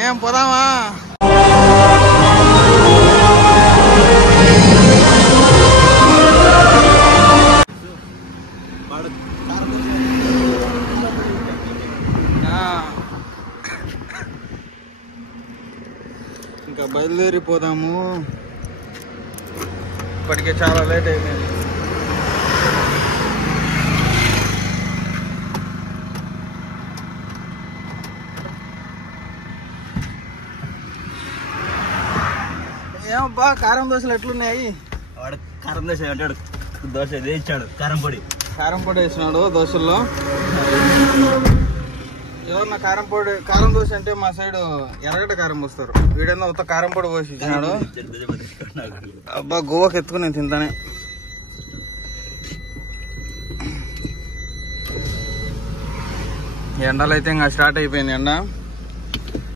ఏం పోదామా? ఇంకా బయలుదేరిపోదాము. ఇప్పటికే చాలా లేట్ అయిపోయింది. ఏమబ్బా కారం దోశలు ఎట్లున్నాయి? వాడు కారం దోశ అంటాడు, దోశ ఇదే ఇచ్చాడు. కారం పొడి వేసినాడు దోశల్లో. ఎవరన్నా కారం దోశ అంటే మా సైడ్ ఎర్రగడ్డ కారం పోస్తారు. వీడేందో ఉత్త కారం పొడి పోసి ఇచ్చినాడు. అబ్బా గోవాకి ఎత్తుకుని నేను తింటానే. ఎండలు అయితే ఇంకా స్టార్ట్ అయిపోయింది ఎండ.